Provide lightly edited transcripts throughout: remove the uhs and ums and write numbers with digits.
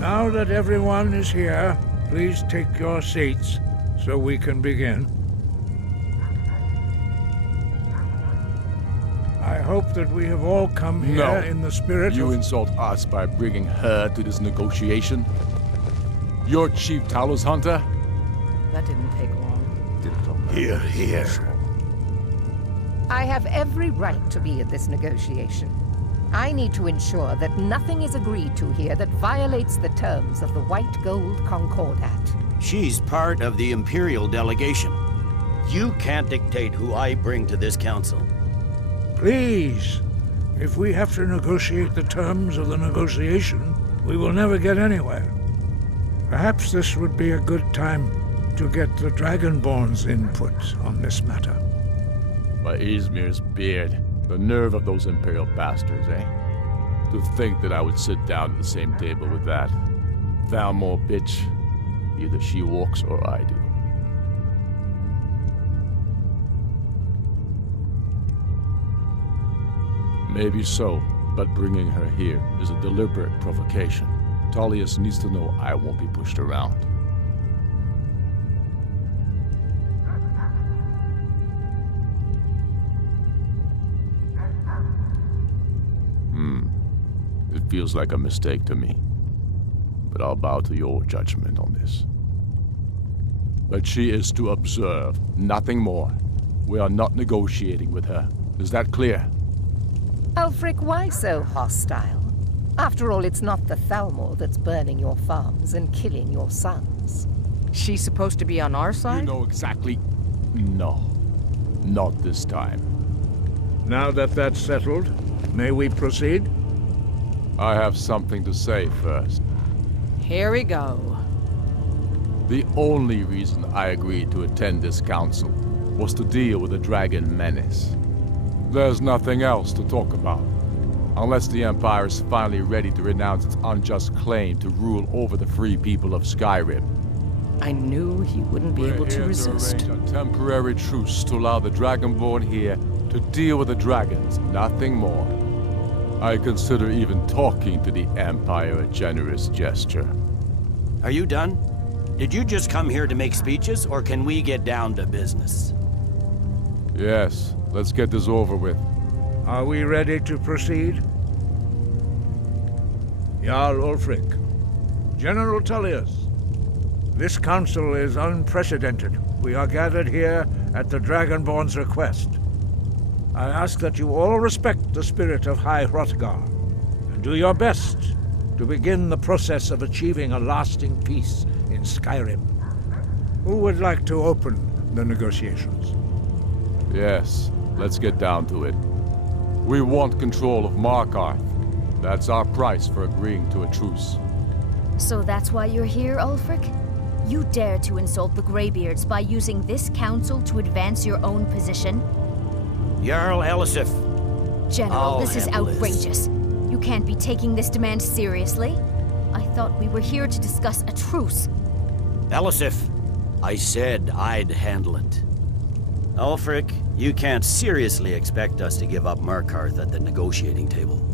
Now that everyone is here, please take your seats so we can begin. I hope that we have all come here in the spirit You insult us by bringing her to this negotiation? You're Chief Talos Hunter? That didn't take long. Here, here. I have every right to be at this negotiation. I need to ensure that nothing is agreed to here that violates the terms of the White Gold Concordat. She's part of the Imperial delegation. You can't dictate who I bring to this council. Please, if we have to negotiate the terms of the negotiation, we will never get anywhere. Perhaps this would be a good time to get the Dragonborn's input on this matter. By Izmir's beard. The nerve of those Imperial bastards, eh? To think that I would sit down at the same table with that. Thalmor bitch. Either she walks or I do. Maybe so, but bringing her here is a deliberate provocation. Tullius needs to know I won't be pushed around. It feels like a mistake to me. But I'll bow to your judgment on this. But she is to observe, nothing more. We are not negotiating with her. Is that clear? Ulfric, why so hostile? After all, it's not the Thalmor that's burning your farms and killing your sons. She's supposed to be on our side? You know exactly... No. Not this time. Now that that's settled, may we proceed? I have something to say first. Here we go. The only reason I agreed to attend this council was to deal with the dragon menace. There's nothing else to talk about. Unless the Empire is finally ready to renounce its unjust claim to rule over the free people of Skyrim. I knew he wouldn't be able to resist. To arrange a temporary truce to allow the Dragonborn here to deal with the dragons, nothing more. I consider even talking to the Empire a generous gesture. Are you done? Did you just come here to make speeches, or can we get down to business? Yes, let's get this over with. Are we ready to proceed? Jarl Ulfric, General Tullius, this council is unprecedented. We are gathered here at the Dragonborn's request. I ask that you all respect the spirit of High Hrothgar, and do your best to begin the process of achieving a lasting peace in Skyrim. Who would like to open the negotiations? Yes, let's get down to it. We want control of Markarth. That's our price for agreeing to a truce. So that's why you're here, Ulfric? You dare to insult the greybeards by using this council to advance your own position? Jarl Elisif. General, this is outrageous. You can't be taking this demand seriously. I thought we were here to discuss a truce. Elisif, I said I'd handle it. Ulfric, you can't seriously expect us to give up Markarth at the negotiating table.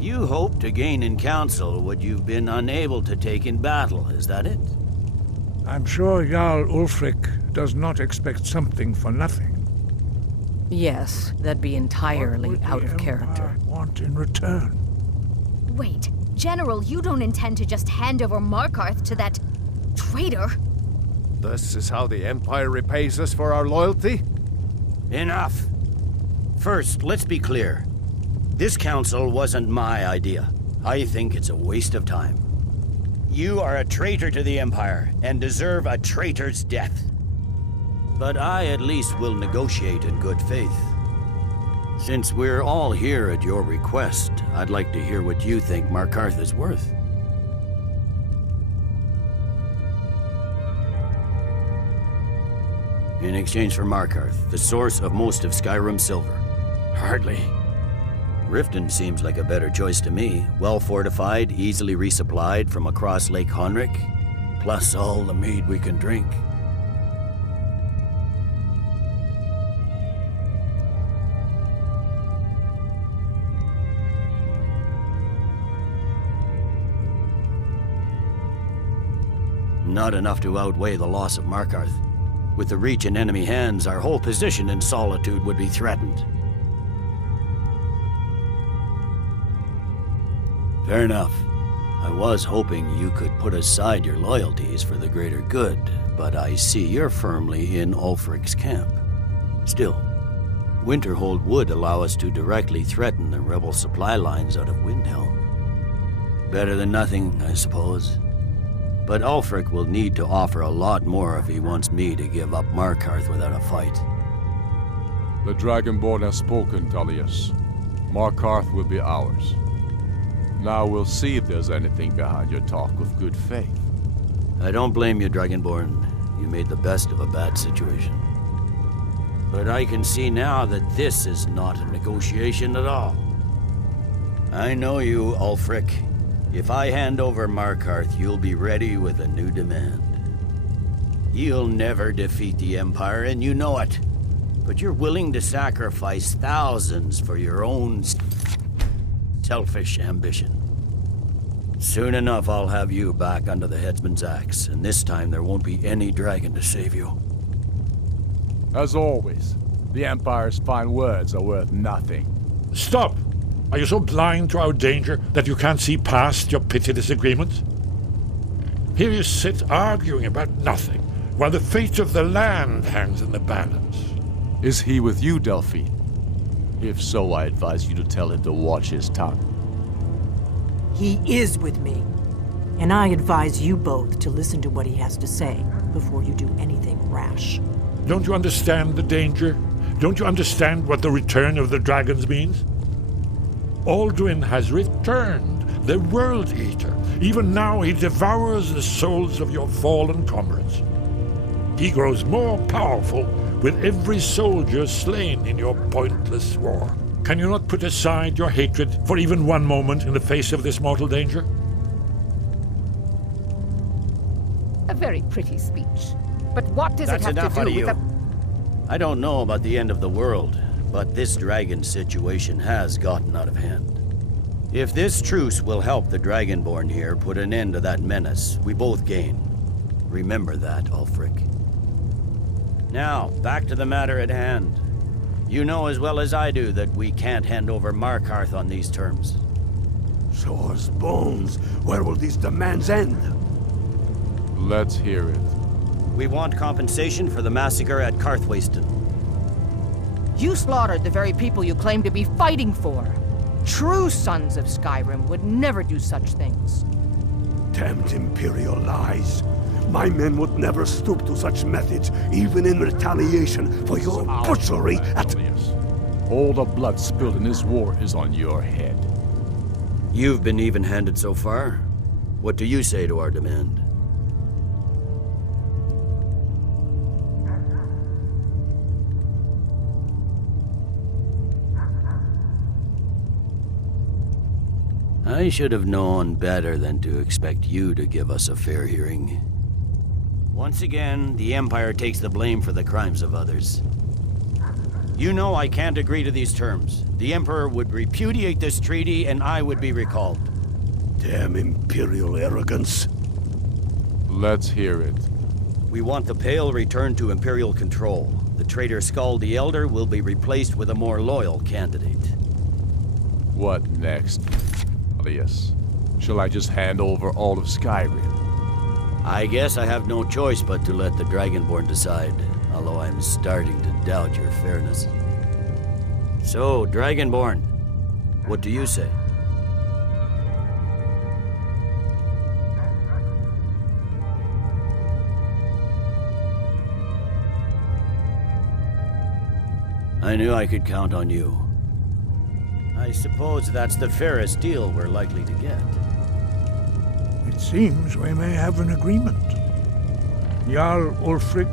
You hope to gain in council what you've been unable to take in battle, is that it? I'm sure Jarl Ulfric does not expect something for nothing. Yes, that'd be entirely out of character. What would the Empire want in return? Wait, General, you don't intend to just hand over Markarth to that traitor? This is how the Empire repays us for our loyalty? Enough! First, let's be clear. This council wasn't my idea. I think it's a waste of time. You are a traitor to the Empire, and deserve a traitor's death. But I at least will negotiate in good faith. Since we're all here at your request, I'd like to hear what you think Markarth is worth. In exchange for Markarth, the source of most of Skyrim's silver. Hardly. Riften seems like a better choice to me. Well fortified, easily resupplied from across Lake Honric, plus all the mead we can drink. not enough to outweigh the loss of Markarth. With the Reach in enemy hands, our whole position in Solitude would be threatened. Fair enough. I was hoping you could put aside your loyalties for the greater good, but I see you're firmly in Ulfric's camp. Still, Winterhold would allow us to directly threaten the rebel supply lines out of Windhelm. Better than nothing, I suppose. But Ulfric will need to offer a lot more if he wants me to give up Markarth without a fight. The Dragonborn has spoken, Tullius. Markarth will be ours. Now we'll see if there's anything behind your talk with good faith. I don't blame you, Dragonborn. You made the best of a bad situation. But I can see now that this is not a negotiation at all. I know you, Ulfric. If I hand over Markarth, you'll be ready with a new demand. You'll never defeat the Empire, and you know it. But you're willing to sacrifice thousands for your own selfish ambition. Soon enough, I'll have you back under the headsman's axe, and this time there won't be any dragon to save you. As always, the Empire's fine words are worth nothing. Stop! Are you so blind to our danger that you can't see past your petty disagreements? Here you sit arguing about nothing, while the fate of the land hangs in the balance. Is he with you, Delphine? If so, I advise you to tell him to watch his tongue. He is with me, and I advise you both to listen to what he has to say before you do anything rash. Don't you understand the danger? Don't you understand what the return of the dragons means? Alduin has returned, the World Eater. Even now he devours the souls of your fallen comrades. He grows more powerful with every soldier slain in your pointless war. Can you not put aside your hatred for even one moment in the face of this mortal danger? A very pretty speech. But what does That's it have to do with the... I don't know about the end of the world, but this dragon situation has gotten out of hand. If this truce will help the Dragonborn here put an end to that menace, we both gain. Remember that, Ulfric. Now, back to the matter at hand. You know as well as I do that we can't hand over Markarth on these terms. Sore's bones. Where will these demands end? Let's hear it. We want compensation for the massacre at Karthwasten. You slaughtered the very people you claim to be fighting for. True sons of Skyrim would never do such things. Damned Imperial lies. My men would never stoop to such methods, even in retaliation for your butchery at... All the blood spilled in this war is on your head. You've been even-handed so far. What do you say to our demand? I should have known better than to expect you to give us a fair hearing. Once again, the Empire takes the blame for the crimes of others. You know I can't agree to these terms. The Emperor would repudiate this treaty and I would be recalled. Damn Imperial arrogance. Let's hear it. We want the Pale returned to Imperial control. The traitor Skull the Elder will be replaced with a more loyal candidate. What next? Alias, shall I just hand over all of Skyrim? I guess I have no choice but to let the Dragonborn decide, although I'm starting to doubt your fairness. So, Dragonborn, what do you say? I knew I could count on you. I suppose that's the fairest deal we're likely to get. It seems we may have an agreement. Jarl Ulfric,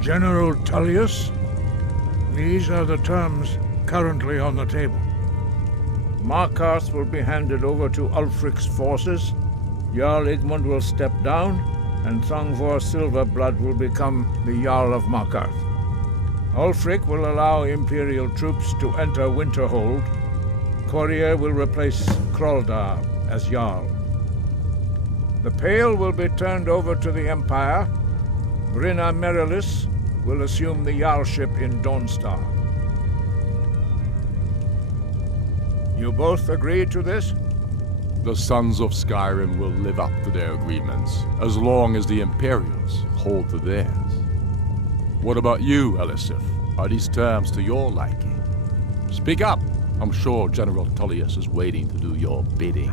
General Tullius, these are the terms currently on the table. Markarth will be handed over to Ulfric's forces, Jarl Igmund will step down, and Thongvor Silverblood will become the Jarl of Markarth. Ulfric will allow Imperial troops to enter Winterhold. Courier will replace Kroldar as Jarl. The Pale will be turned over to the Empire. Brina Merilis will assume the jarlship in Dawnstar. You both agree to this? The Sons of Skyrim will live up to their agreements, as long as the Imperials hold to theirs. What about you, Elisif? Are these terms to your liking? Speak up! I'm sure General Tullius is waiting to do your bidding.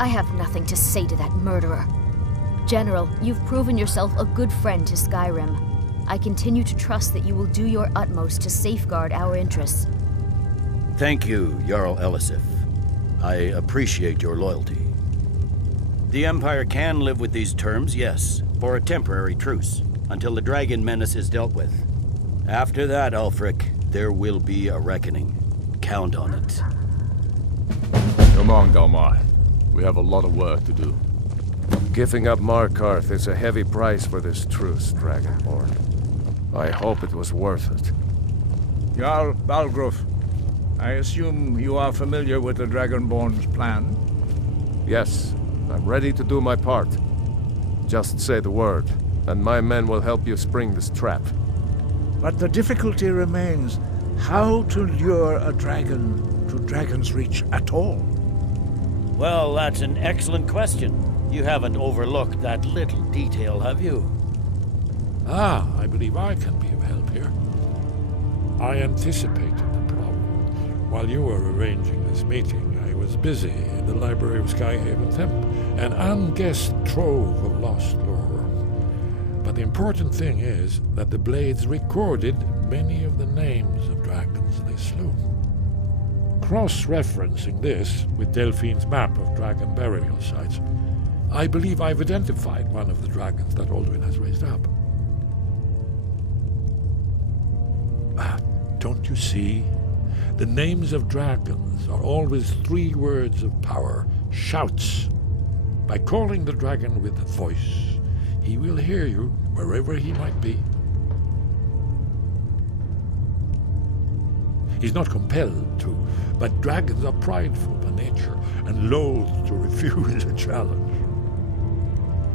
I have nothing to say to that murderer. General, you've proven yourself a good friend to Skyrim. I continue to trust that you will do your utmost to safeguard our interests. Thank you, Jarl Elisif. I appreciate your loyalty. The Empire can live with these terms, yes, for a temporary truce, until the dragon menace is dealt with. After that, Ulfric, there will be a reckoning. Count on it. Come on, Dalmar. We have a lot of work to do. Giving up Markarth is a heavy price for this truce, Dragonborn. I hope it was worth it. Jarl Balgruf, I assume you are familiar with the Dragonborn's plan? Yes, I'm ready to do my part. Just say the word, and my men will help you spring this trap. But the difficulty remains how to lure a dragon to Dragon's Reach at all. Well, that's an excellent question. You haven't overlooked that little detail, have you? Ah, I believe I can be of help here. I anticipated the problem. While you were arranging this meeting, I was busy in the library of Skyhaven Temp, an unguessed trove of lost lore. But the important thing is that the blades recorded many of the names of dragons they slew. Cross-referencing this with Delphine's map of dragon burial sites, I believe I've identified one of the dragons that Alduin has raised up. Don't you see? The names of dragons are always 3 words of power, shouts. By calling the dragon with a voice, he will hear you wherever he might be. He's not compelled to, but dragons are prideful by nature and loath to refuse a challenge.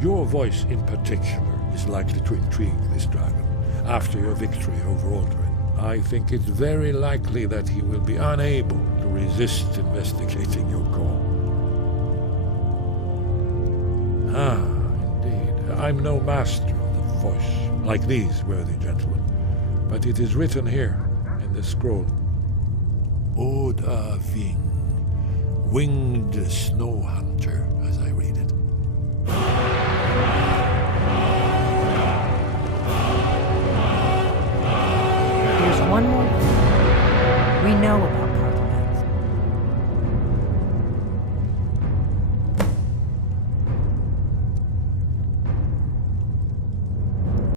Your voice in particular is likely to intrigue this dragon after your victory over Alduin. I think it's very likely that he will be unable to resist investigating your call. Ah, indeed. I'm no master of the voice, like these worthy gentlemen, but it is written here in this scroll. Oda Ving, winged snow hunter, as I read it. There's one more thing we know about